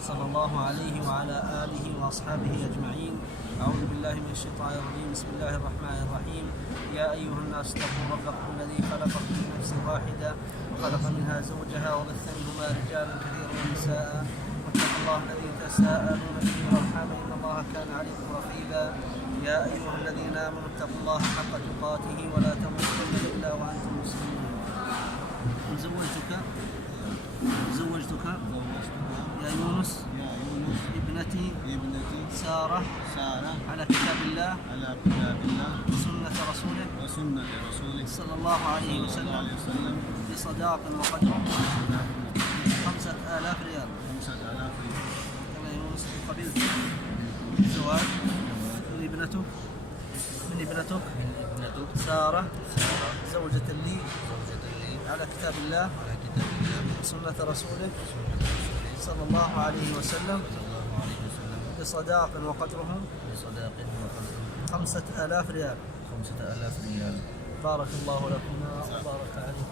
صلى الله عليه وعلى آله وأصحابه أجمعين. أعوذ بالله من الشيطان الرجيم. بسم الله الرحمن الرحيم. يا أيها الناس اتقوا ربكم الذي خلقكم من نفس واحدة وخلق منها زوجها وبث منهما رجالا كثيرا ونساء واتقوا الله الذي تساءلون به والأرحام إن الله كان عليكم رقيبا. يا أيها الذين آمنوا اتقوا الله حق تقاته ولا تموتن إلا وأنتم مسلمون. زوجتك يا يونس ابنتي سارة على كتاب الله وسنة رسوله صلى الله عليه وسلم بصداق وقدر 5000 ريال. يا يونس قبلت الزواج من ابنتك سارة زوجة لي على كتاب الله وسنة رسوله صلى الله عليه وسلم بصداق وقدره 5000 ريال. بارك الله لكما وبارك عليكم.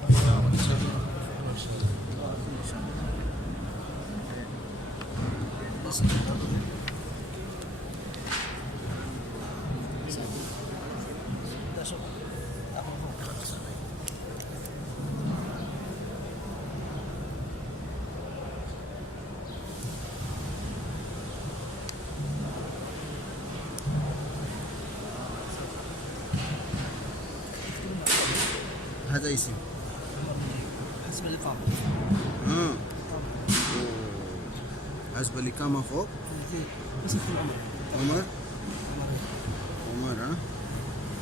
هذا اسم حسب الإقامة. حسب الإقامة فوق اسم عمر ها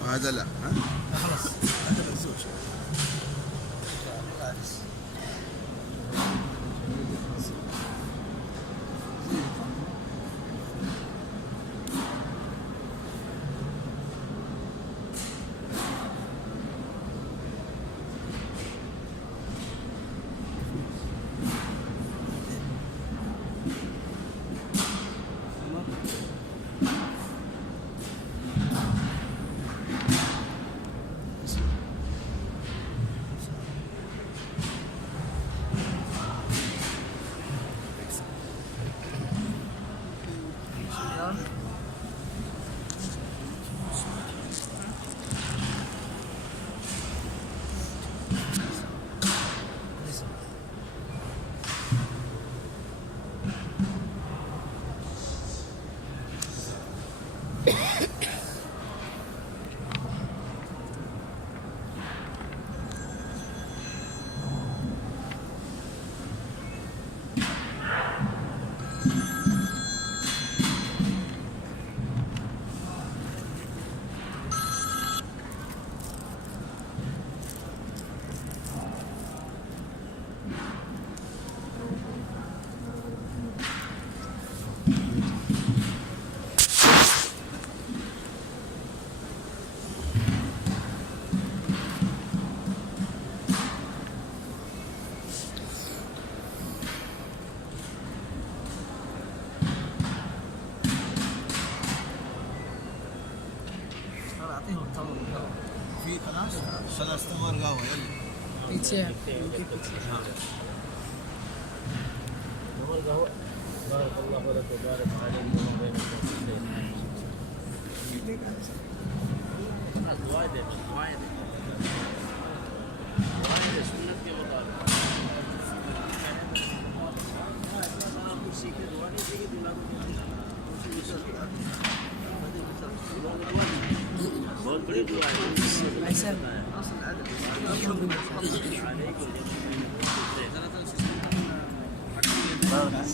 وهذا لا ها خلاص هذا الزوج. في ثلاث تمر قهوة يلا بارك الله لك وبارك عليك وما بين بارك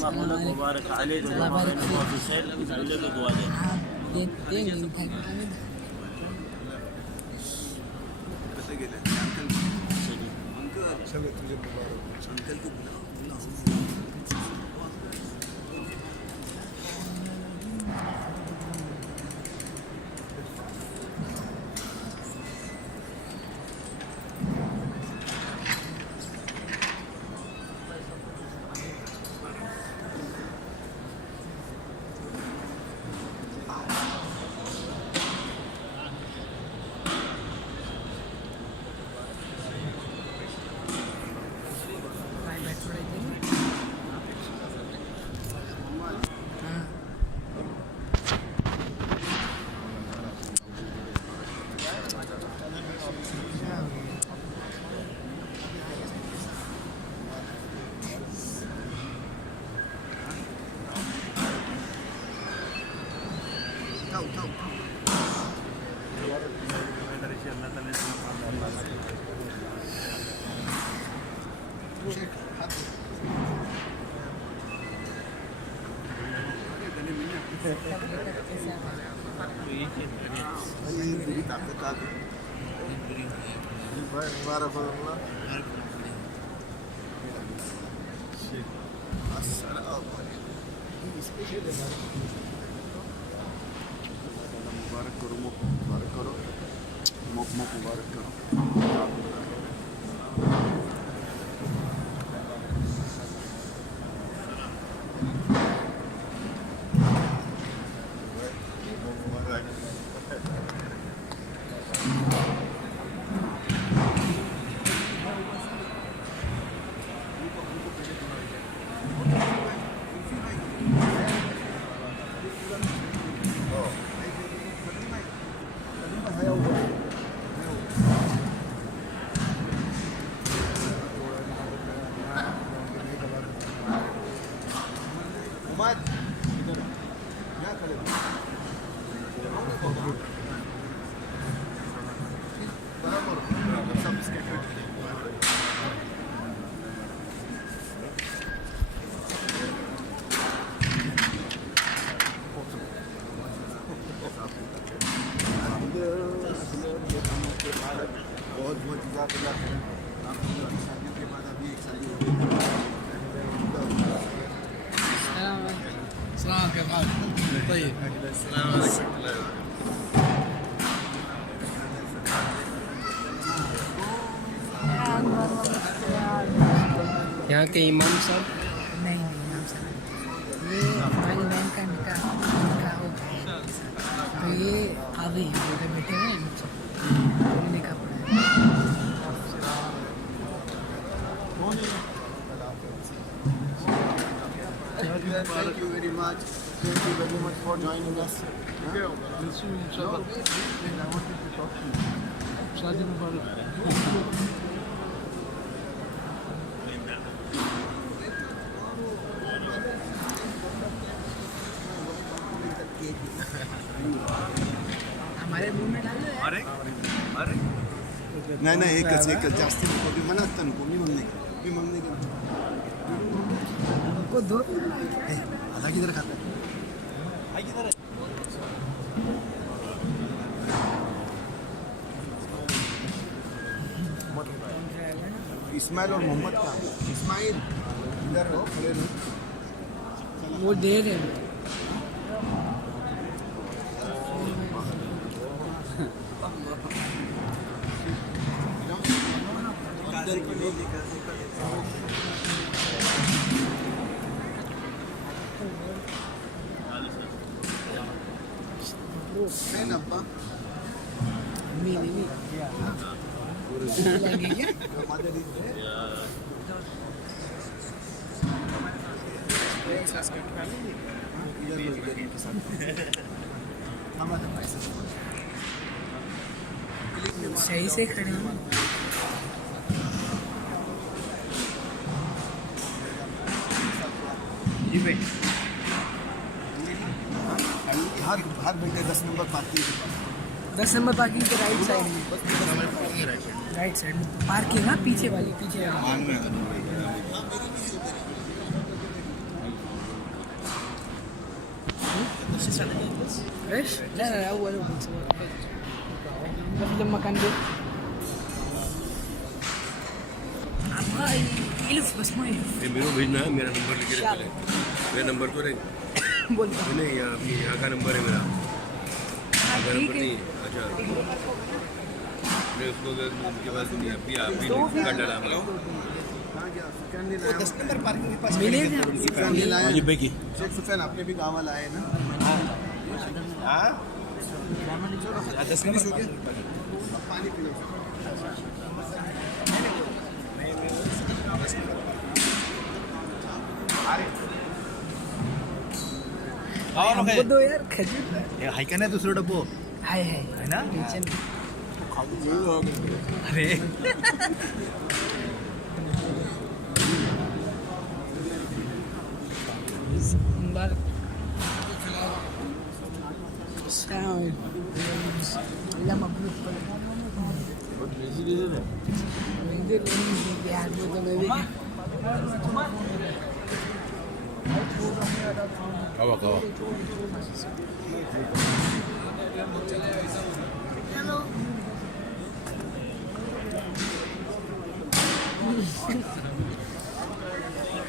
الله لك وبارك عليك وما بينهما في خير ولك وادين. मुबारक करो मुबारक करो मुबारक करो बहुत बहुत जज़ाकल्लाह खैर। आपकी शादियों के बाद अभी एक शादी हो गई। सलाम के बाद طيب यहाँ के इमाम साहब नहीं इमाम साहब ये हमारी बहन का निकाह हो गया तो ये काजी हैं जो बैठे हैं नीचे निकाह पढ़ा Thank you very much. Thank you very much for joining us. शादी मुबारक हमारे मुंह में डाल दो यार नाही नाही एकच जास्त नको मी मला आत्ता नको मी मागणे हमको दो आता किधर खाता इस्माइल और मोहम्मद का इस्माइल इधर हो खड़े रहो वो दे रहे हैं नहीं लगेगा सही से खड़े हो हाथ बैठे 10 नंबर पार्किंग 10 नंबर पार्किंग के राइट साइड में राइट साइड में पार्किंग है पीछे वाली ايش؟ لا اول قبل لما كان ده ابغى يلف بس ما يلف मेरे को भेजना है मेरा नंबर लिखे रख ले मेरा नंबर तो नहीं बोलता नहीं यहाँ का नंबर है मेरा आपका ठीक नंबर है नहीं है अच्छा मैं उसको उनके पास नहीं अभी कर डाला हम लोग 10 नंबर पार्किंग के पास मिलेगा शेख सुफियान आपके भी गाँव वाला आए ना हाँ 10 मिनट हो गए पानी पी लो हमको दो यार खजूर हाय का नाही दुसरं डब्बो हाय है ना नीचे अरे मुबारक Ila mabruk pala. Hindi yaad mo ito baby. Kawa, kawa.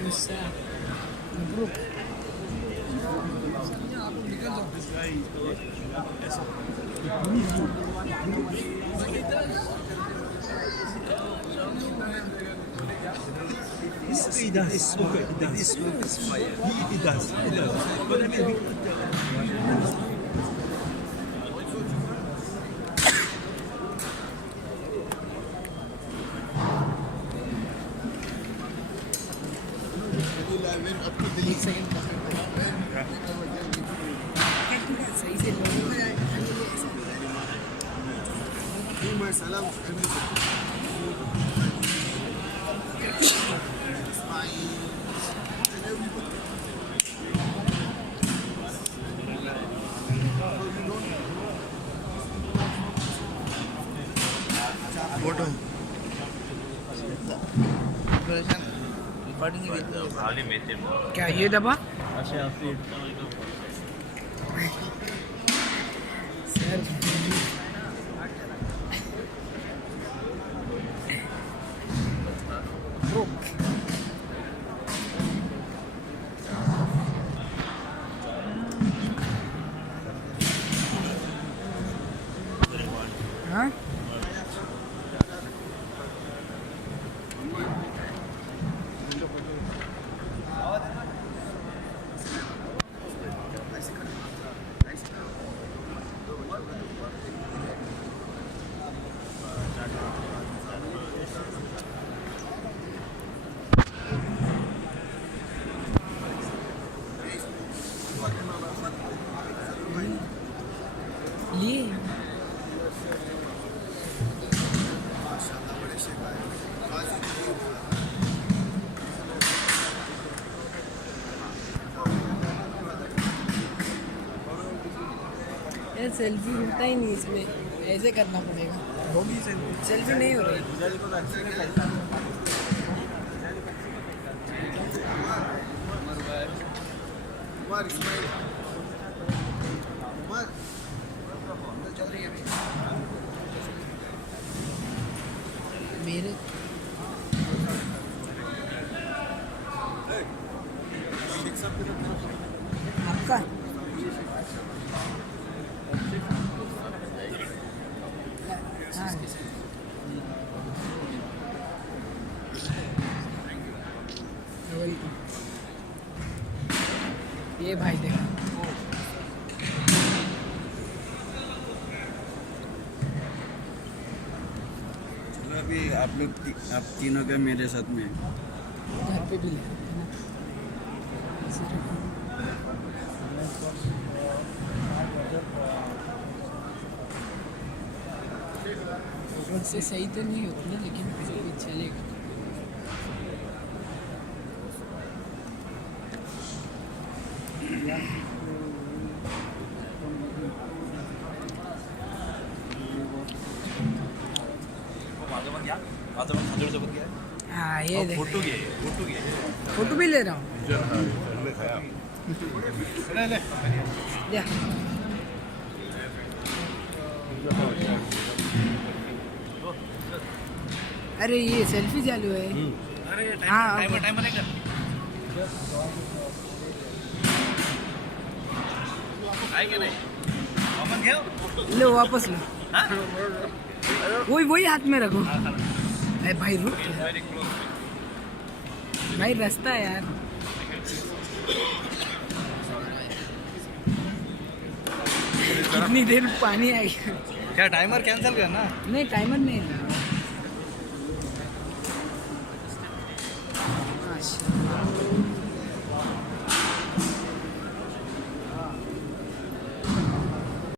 Isa. Mabruk. He does. Okay, he does. He does. But I mean, एक सेकंड सही से लोगों को salam. Photo. क्या ये दबा सर हाँ ये यार सेल्फी होता ही नहीं इसमें ऐसे करना पड़ेगा होगी सेल्फी नहीं हो रही Umar, Ismail. Umar. अंदर चल रही है अभी. मेरे आपका हाँ ये भाई देखा चलो अभी आप तीनों के मेरे साथ में घर पे भी ले है ना ऊपर से सही तो नहीं होती ना लेकिन फिर भी चलेगा हाँ ये देख फोटो भी ले रहा हूँ या अरे ये सेल्फी चालू है हाँ टाइमर लो वापस लो वही हाथ में रखो अरे भाई रुक भाई रास्ता है यार कितनी देर पानी आएगा क्या टाइमर कैंसिल करना नहीं टाइमर नहीं है